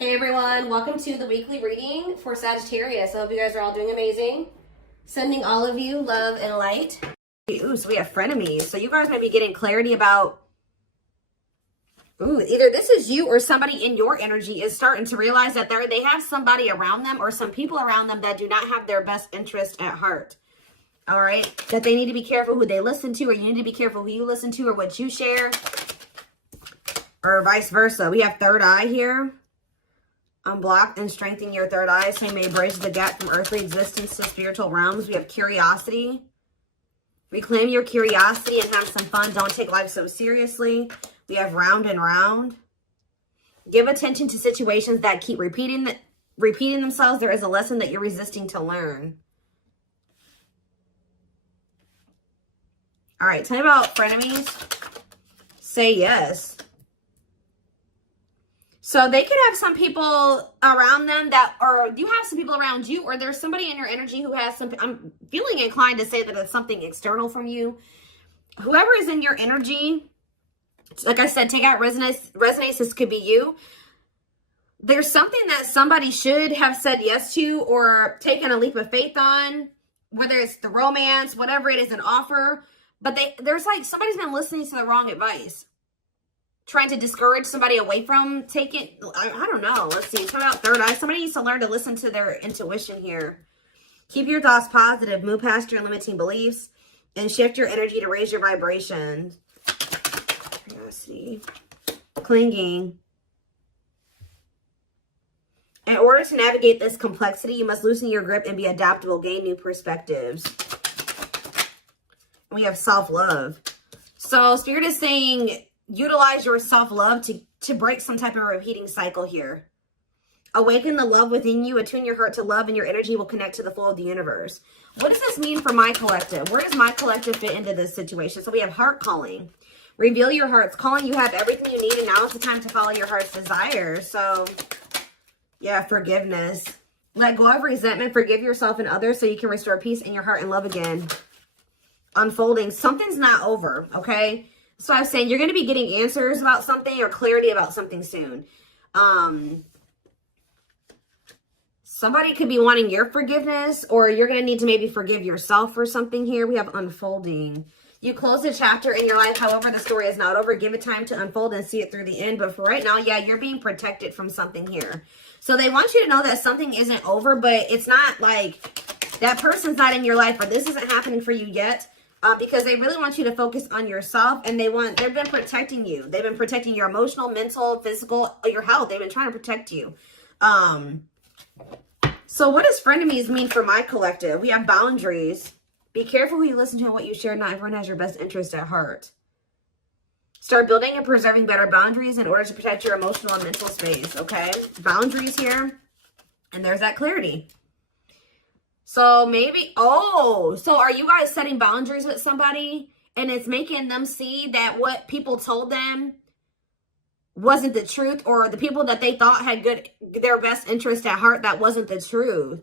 Hey everyone, welcome to the weekly reading for Sagittarius. I hope you guys are all doing amazing. Sending all of you love and light. Ooh, so we have frenemies. So you guys might be getting clarity about, either this is you or somebody in your energy is starting to realize that they have somebody around them or some people around them that do not have their best interest at heart. All right? That they need to be careful who they listen to, or you need to be careful who you listen to or what you share, or vice versa. We have third eye here. Unblock and strengthen your third eye so you may bridge the gap from earthly existence to spiritual realms. We have curiosity. Reclaim your curiosity and have some fun. Don't take life so seriously. We have round and round. Give attention to situations that keep repeating themselves. There is a lesson that you're resisting to learn. All right, tell me about frenemies. Say yes. So they could have some people around them or you have some people around you, or there's somebody in your energy who has some, I'm feeling inclined to say that it's something external from you. Whoever is in your energy, like I said, take out resonance. This could be you. There's something that somebody should have said yes to or taken a leap of faith on, whether it's the romance, whatever it is, an offer. But there's like somebody's been listening to the wrong advice. Trying to discourage somebody away from taking, I don't know. Let's see. Talk about third eye. Somebody needs to learn to listen to their intuition here. Keep your thoughts positive. Move past your limiting beliefs and shift your energy to raise your vibration. Curiosity. Clinging. In order to navigate this complexity, you must loosen your grip and be adaptable. Gain new perspectives. We have self-love. So Spirit is saying, utilize your self-love to break some type of repeating cycle here. Awaken the love within you. Attune your heart to love, and your energy will connect to the flow of the universe. What does this mean for my collective? Where does my collective fit into this situation? So we have heart calling. Reveal your heart's calling. You have everything you need, and now is the time to follow your heart's desire. So, yeah, forgiveness. Let go of resentment. Forgive yourself and others so you can restore peace in your heart and love again. Unfolding. Something's not over, okay? So I was saying you're going to be getting answers about something or clarity about something soon. Somebody could be wanting your forgiveness, or you're going to need to maybe forgive yourself for something here. We have unfolding. You close a chapter in your life. However, the story is not over. Give it time to unfold and see it through the end. But for right now, yeah, you're being protected from something here. So they want you to know that something isn't over, but it's not like that person's not in your life, or this isn't happening for you yet. Because they really want you to focus on yourself, and they've been protecting you. They've been protecting your emotional, mental, physical, your health. They've been trying to protect you. So what does frenemies mean for my collective? We have boundaries. Be careful who you listen to and what you share. Not everyone has your best interest at heart. Start building and preserving better boundaries in order to protect your emotional and mental space, okay? Boundaries here. And there's that clarity. So maybe, so are you guys setting boundaries with somebody and it's making them see that what people told them wasn't the truth, or the people that they thought had their best interest at heart, that wasn't the truth?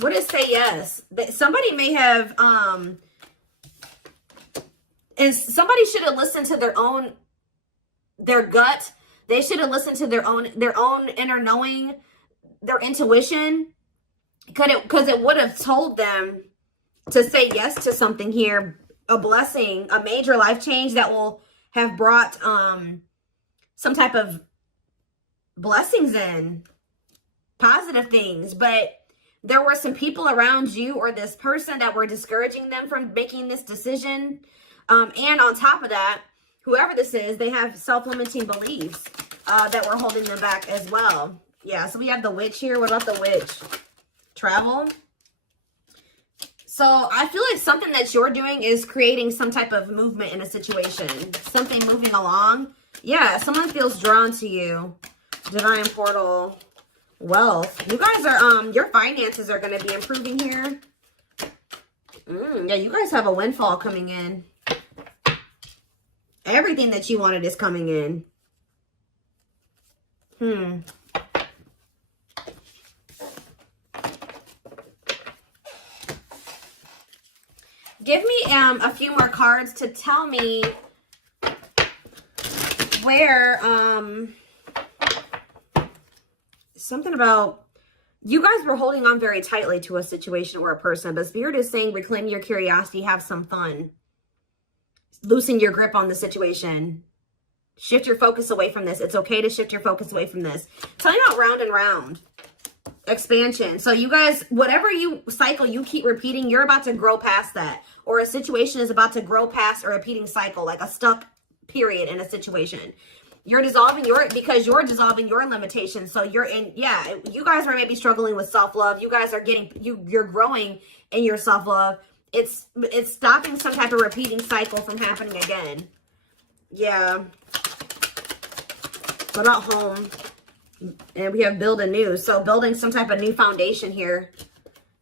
What is say yes? Somebody may have, and somebody should have listened to their gut. They should have listened to their own inner knowing, their intuition. Because it would have told them to say yes to something here, a blessing, a major life change that will have brought some type of blessings in, positive things. But there were some people around you or this person that were discouraging them from making this decision. And on top of that, whoever this is, they have self-limiting beliefs that were holding them back as well. Yeah, so we have the witch here. What about the witch? Travel. So I feel like something that you're doing is creating some type of movement in a situation. Something moving along. Yeah, someone feels drawn to you. Divine portal. Wealth. You guys are, your finances are going to be improving here. Yeah, you guys have a windfall coming in. Everything that you wanted is coming in. Give me a few more cards to tell me where something about you guys were holding on very tightly to a situation or a person, but Spirit is saying reclaim your curiosity, have some fun. Loosen your grip on the situation. Shift your focus away from this. It's okay to shift your focus away from this. Tell you about round and round. Expansion. So you guys, whatever cycle you keep repeating, you're about to grow past that. Or a situation is about to grow past a repeating cycle, like a stuck period in a situation. You're dissolving because you're dissolving your limitations. So you're in, yeah, you guys are maybe struggling with self-love. You guys are getting, you're growing in your self-love. It's stopping some type of repeating cycle from happening again. Yeah. What about home? And we have build anew. So building some type of new foundation here.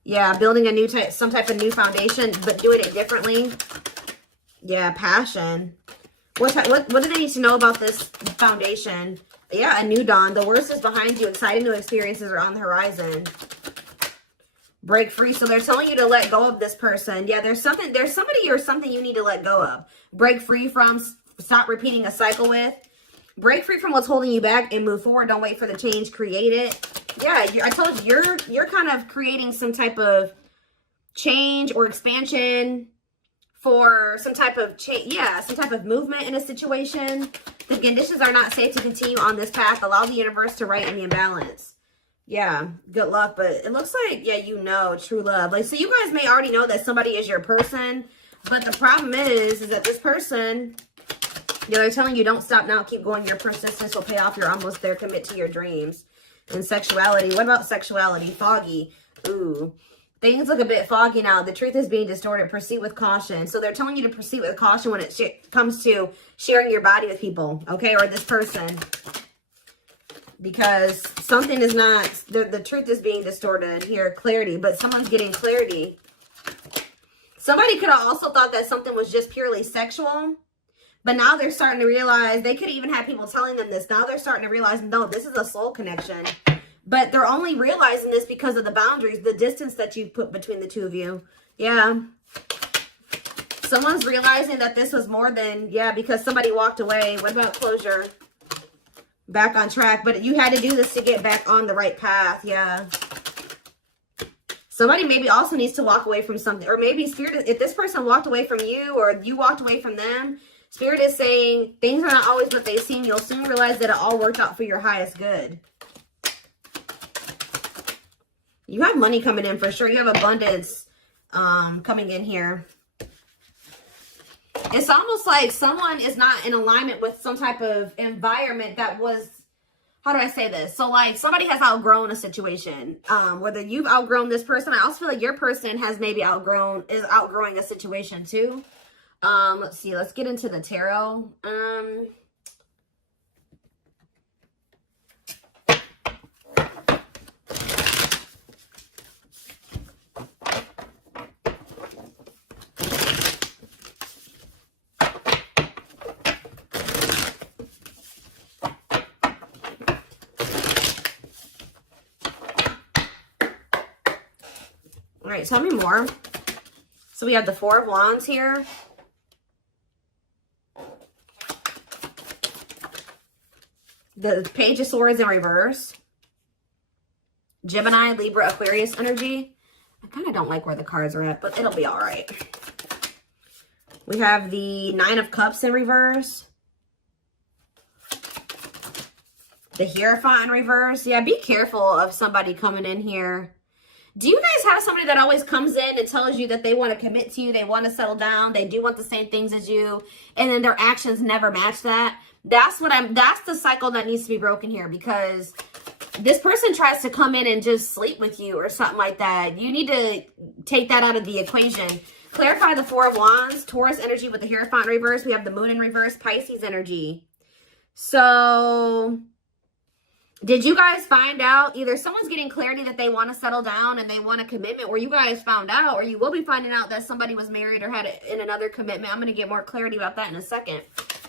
Yeah, building a new some type of new foundation, but doing it differently. Yeah, passion. What do they need to know about this foundation? Yeah, a new dawn. The worst is behind you. Exciting new experiences are on the horizon. Break free. So they're telling you to let go of this person. Yeah, there's somebody or something you need to let go of. Break free from, stop repeating a cycle with. Break free from what's holding you back and move forward. Don't wait for the change. Create it. Yeah, I told you, you're kind of creating some type of change or expansion for some type of change. Yeah, some type of movement in a situation. The conditions are not safe to continue on this path. Allow the universe to right the imbalance. Yeah, good luck. But it looks like, yeah, you know, true love. Like, so you guys may already know that somebody is your person. But the problem is that this person, yeah, they're telling you don't stop now. Keep going. Your persistence will pay off. You're almost there. Commit to your dreams. And sexuality. What about sexuality? Foggy. Ooh. Things look a bit foggy now. The truth is being distorted. Proceed with caution. So they're telling you to proceed with caution when it comes to sharing your body with people. Okay? Or this person. Because something is not... The truth is being distorted here. Clarity. But someone's getting clarity. Somebody could have also thought that something was just purely sexual. But now they're starting to realize, they could even have people telling them this. Now they're starting to realize, no, this is a soul connection. But they're only realizing this because of the boundaries, the distance that you put between the two of you. Yeah. Someone's realizing that this was more than, yeah, because somebody walked away. What about closure? Back on track. But you had to do this to get back on the right path. Yeah. Somebody maybe also needs to walk away from something. Or maybe Spirit, if this person walked away from you or you walked away from them, Spirit is saying things are not always what they seem. You'll soon realize that it all worked out for your highest good. You have money coming in for sure. You have abundance coming in here. It's almost like someone is not in alignment with some type of environment that was, how do I say this? So like somebody has outgrown a situation. Whether you've outgrown this person, I also feel like your person has maybe outgrowing a situation too. Let's see. Let's get into the tarot. All right, tell me more. So we have the Four of Wands here. The Page of Swords in reverse. Gemini, Libra, Aquarius energy. I kind of don't like where the cards are at, but it'll be all right. We have the Nine of Cups in reverse. The Hierophant in reverse. Yeah, be careful of somebody coming in here. Do you guys have somebody that always comes in and tells you that they want to commit to you, they want to settle down, they do want the same things as you, and then their actions never match that? That's the cycle that needs to be broken here, because this person tries to come in and just sleep with you or something like that. You need to take that out of the equation. Clarify the Four of Wands, Taurus energy with the Hierophant in reverse. We have the Moon in reverse, Pisces energy. So did you guys find out either someone's getting clarity that they want to settle down and they want a commitment, or you guys found out, or you will be finding out that somebody was married or had in another commitment? I'm going to get more clarity about that in a second.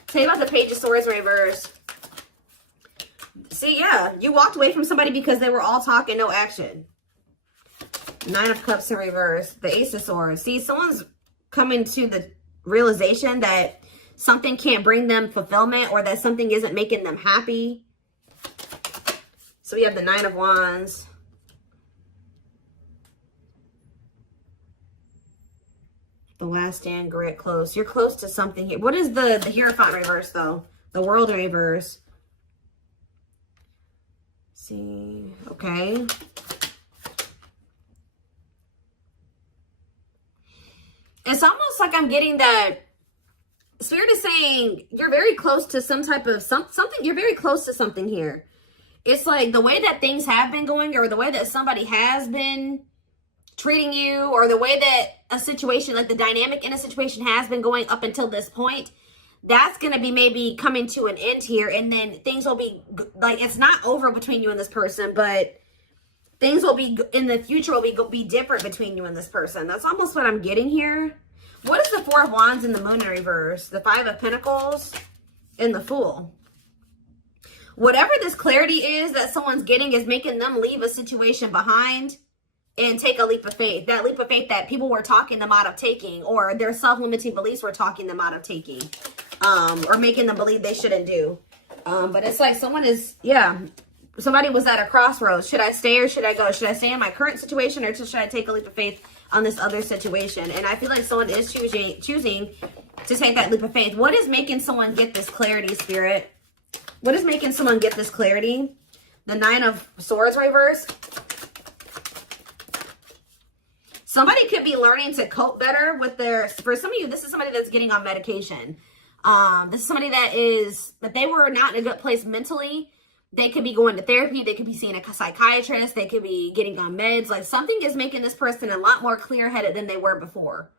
Tell you about the Page of Swords in reverse. See, yeah, you walked away from somebody because they were all talk and no action. Nine of Cups in reverse. The Ace of Swords. See, someone's coming to the realization that something can't bring them fulfillment, or that something isn't making them happy. So we have the 9 of Wands. The Last Stand, grit, close. You're close to something here. What is the Hierophant reverse, though? The World reverse. Let's see. Okay. It's almost like I'm getting that Spirit is saying you're very close to some type of something. You're very close to something here. It's like the way that things have been going, or the way that somebody has been treating you, or the way that a situation, like the dynamic in a situation has been going up until this point, that's going to be maybe coming to an end here. And then things will be like, it's not over between you and this person, but things will be in the future will be different between you and this person. That's almost what I'm getting here. What is the 4 of Wands in the Moon in reverse? The 5 of Pentacles and the Fool. Whatever this clarity is that someone's getting is making them leave a situation behind and take a leap of faith. That leap of faith that people were talking them out of taking, or their self-limiting beliefs were talking them out of taking, or making them believe they shouldn't do. But it's like someone is, yeah, somebody was at a crossroads. Should I stay or should I go? Should I stay in my current situation, or should I take a leap of faith on this other situation? And I feel like someone is choosing to take that leap of faith. What is making someone get this clarity, Spirit? What is making someone get this clarity? The 9 of Swords reverse. Somebody could be learning to cope better with their, for some of you, this is somebody that's getting on medication. This is somebody that they were not in a good place mentally. They could be going to therapy. They could be seeing a psychiatrist. They could be getting on meds. Like something is making this person a lot more clear-headed than they were before.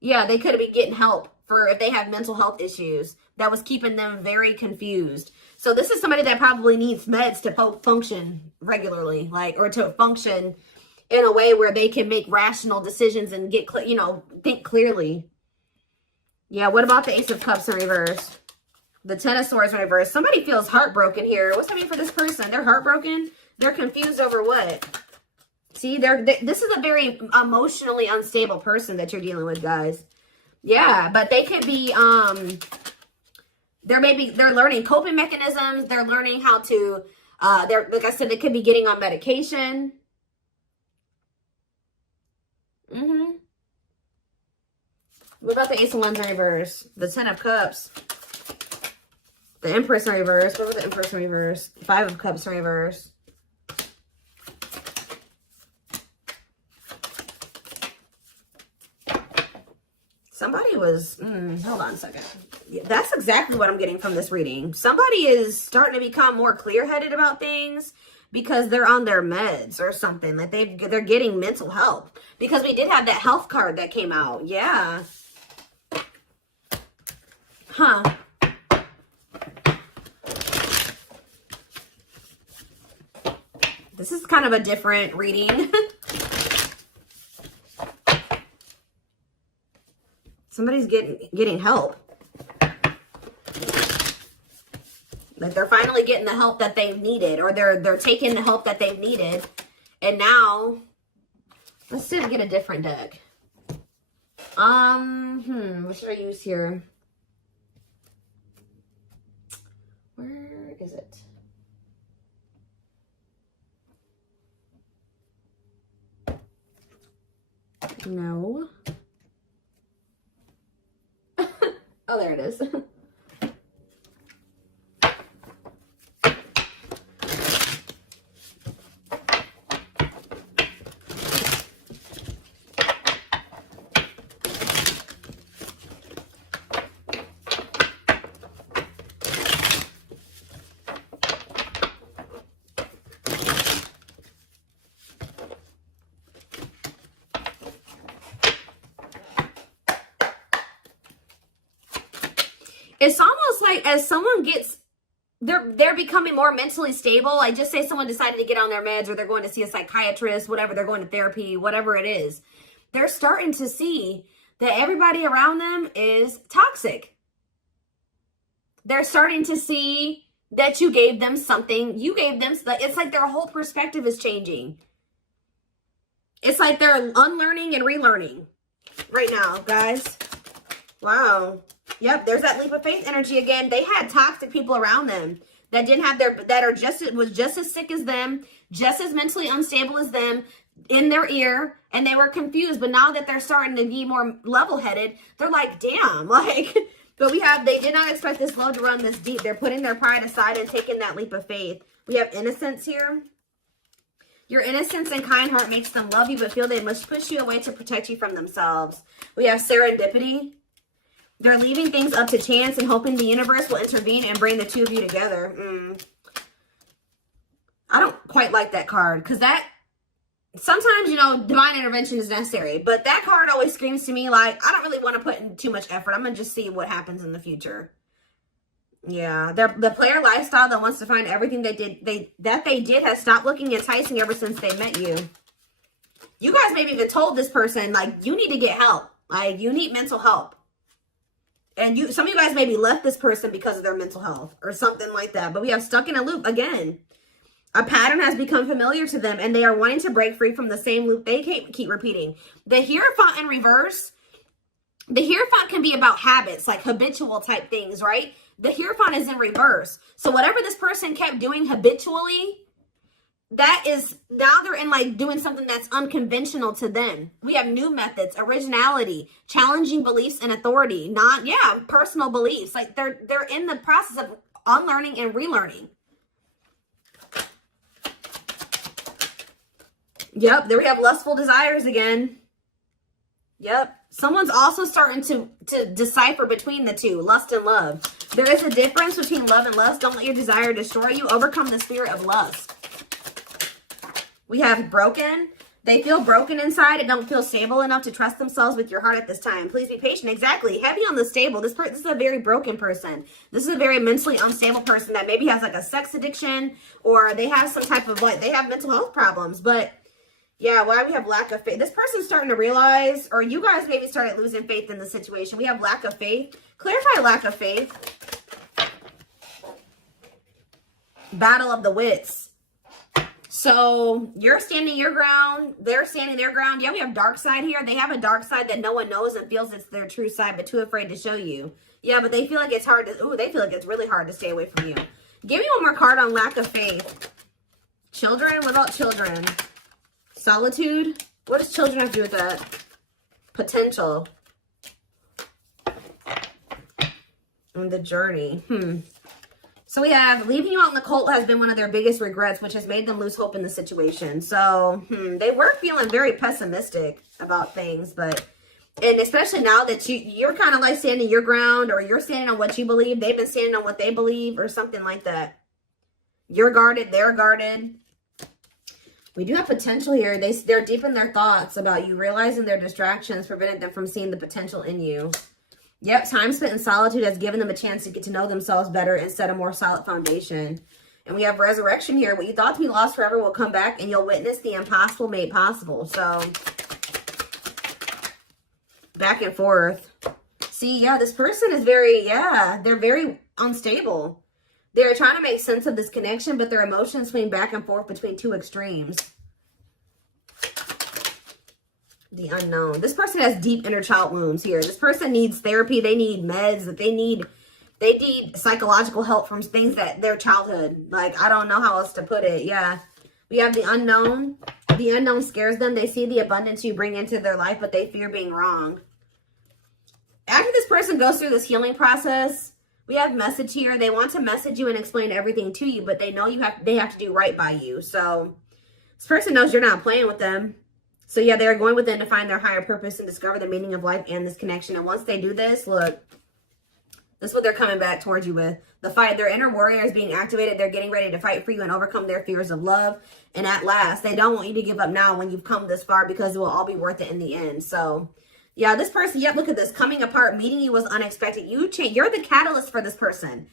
Yeah, they could be getting help for if they have mental health issues that was keeping them very confused. So this is somebody that probably needs meds to function regularly, like, or to function in a way where they can make rational decisions and get, think clearly. Yeah, what about the Ace of Cups in reverse? The 10 of Swords in reverse. Somebody feels heartbroken here. What's that mean for this person? They're heartbroken? They're confused over what? See, this is a very emotionally unstable person that you're dealing with, guys. Yeah, but they could be, they're learning coping mechanisms. They're learning how to, like I said, they could be getting on medication. What about the Ace of Wands in reverse? The 10 of Cups. The Empress in reverse. What was the Empress in reverse? 5 of Cups in reverse. Somebody was, hold on a second. Yeah, that's exactly what I'm getting from this reading. Somebody is starting to become more clear-headed about things because they're on their meds or something. Like they're getting mental help. Because we did have that health card that came out. Yeah. Huh. This is kind of a different reading. Somebody's getting help. Like they're finally getting the help that they've needed, or they're taking the help that they've needed. And now, let's see if I get a different deck. What should I use here? Where is it? No. Oh, there it is. It's almost like as someone gets, they're becoming more mentally stable. Like just say someone decided to get on their meds, or they're going to see a psychiatrist, whatever, they're going to therapy, whatever it is. They're starting to see that everybody around them is toxic. They're starting to see that you gave them something. It's like their whole perspective is changing. It's like they're unlearning and relearning right now, guys. Wow. Yep, there's that leap of faith energy again. They had toxic people around them. that didn't have that are was just as sick as them, just as mentally unstable as them, in their ear, and they were confused. But now that they're starting to be more level-headed, they're like, damn, like, but they did not expect this love to run this deep. They're putting their pride aside and taking that leap of faith. We have innocence here. Your innocence and kind heart makes them love you, but feel they must push you away to protect you from themselves. We have serendipity. They're leaving things up to chance and hoping the universe will intervene and bring the two of you together. I don't quite like that card, because that, sometimes, you know, divine intervention is necessary. But that card always screams to me like, I don't really want to put in too much effort. I'm going to just see what happens in the future. Yeah, the player lifestyle that wants to find everything they did has stopped looking enticing ever since they met you. You guys maybe even told this person, like, you need to get help. Like, you need mental help. And some of you guys maybe left this person because of their mental health or something like that. But we have stuck in a loop again. A pattern has become familiar to them, and they are wanting to break free from the same loop they keep repeating. The Hierophant in reverse, the Hierophant can be about habits, like habitual type things, right? The Hierophant is in reverse. So whatever this person kept doing habitually, that is, now they're in like doing something that's unconventional to them. We have new methods, originality, challenging beliefs and authority, personal beliefs. Like they're in the process of unlearning and relearning. Yep, there we have lustful desires again. Yep. Someone's also starting to decipher between the two, lust and love. There is a difference between love and lust. Don't let your desire destroy you. Overcome the spirit of lust. We have broken. They feel broken inside and don't feel stable enough to trust themselves with your heart at this time. Please be patient. Exactly. Heavy on the stable. This is a very broken person. This is a very mentally unstable person that maybe has like a sex addiction, or they have some type of they have mental health problems. But yeah, why we have lack of faith. This person's starting to realize, or you guys maybe started losing faith in the situation. We have lack of faith. Clarify lack of faith. Battle of the wits. So you're standing your ground. They're standing their ground. Yeah, we have dark side here. They have a dark side that no one knows and feels it's their true side, but too afraid to show you. Yeah, but they feel like it's hard to, they feel like it's really hard to stay away from you. Give me one more card on lack of faith. Children. What about children? Solitude. What does children have to do with that? Potential. And the journey. So we have leaving you out in the cold has been one of their biggest regrets, which has made them lose hope in the situation. So they were feeling very pessimistic about things, and especially now that you're kind of like standing your ground, or you're standing on what you believe. They've been standing on what they believe, or something like that. You're guarded. They're guarded. We do have potential here. They're deep in their thoughts about you, realizing their distractions prevented them from seeing the potential in you. Yep, time spent in solitude has given them a chance to get to know themselves better and set a more solid foundation. And we have resurrection here. What you thought to be lost forever will come back, and you'll witness the impossible made possible. So, back and forth. See, yeah, this person is they're very unstable. They're trying to make sense of this connection, but their emotions swing back and forth between two extremes. The unknown. This person has deep inner child wounds here. This person needs therapy. They need meds. They need psychological help from things that their childhood. Like, I don't know how else to put it. Yeah. We have the unknown. The unknown scares them. They see the abundance you bring into their life, but they fear being wrong. After this person goes through this healing process, we have message here. They want to message you and explain everything to you, but they know they have to do right by you. So this person knows you're not playing with them. So yeah, they're going within to find their higher purpose and discover the meaning of life and this connection. And once they do this, look, this is what they're coming back towards you with. The fight. Their inner warrior is being activated. They're getting ready to fight for you and overcome their fears of love. And at last, they don't want you to give up now when you've come this far, because it will all be worth it in the end. So yeah, this person, look at this. Coming apart, meeting you was unexpected. You're the catalyst for this person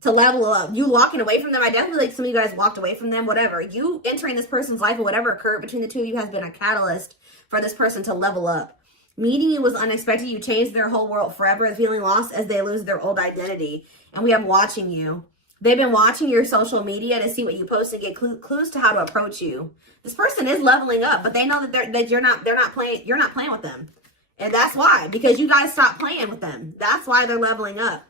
to level up. You walking away from them. I definitely like some of you guys walked away from them, whatever. You entering this person's life or whatever occurred between the two of you has been a catalyst for this person to level up. Meeting you was unexpected. You changed their whole world forever, feeling lost as they lose their old identity. And we have watching you. They've been watching your social media to see what you post and get clues to how to approach you. This person is leveling up, but they know that you're not playing with them. And that's why, because you guys stopped playing with them. That's why they're leveling up.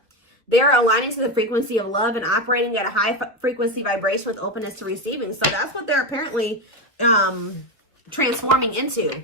They're aligning to the frequency of love and operating at a high frequency vibration with openness to receiving. So that's what they're apparently transforming into.